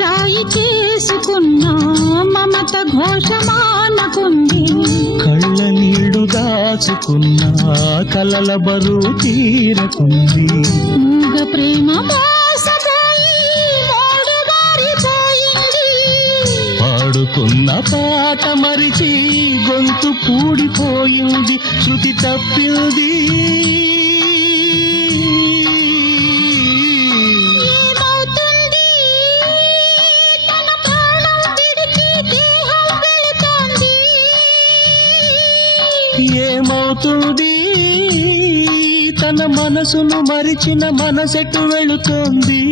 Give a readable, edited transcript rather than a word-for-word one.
రాయి చేసుకున్నా మమత ఘోషమానకుంది. కళ్ళ నీళ్లు దాచుకున్నా కలల బరువు తీరకుంది. మూగ ప్రేమ మోసపోయి మోడు బారిపోయింది. పాడుకున్న పాట మరిచి గొంతు పూడిపోయింది, శృతి తప్పింది. ఏమవుతుంది తన ప్రాణం విడిచి దేహం వెళుతోంది. ఏమవుతుంది తన మనసును మరిచిన మనసెటు వెళుతోంది.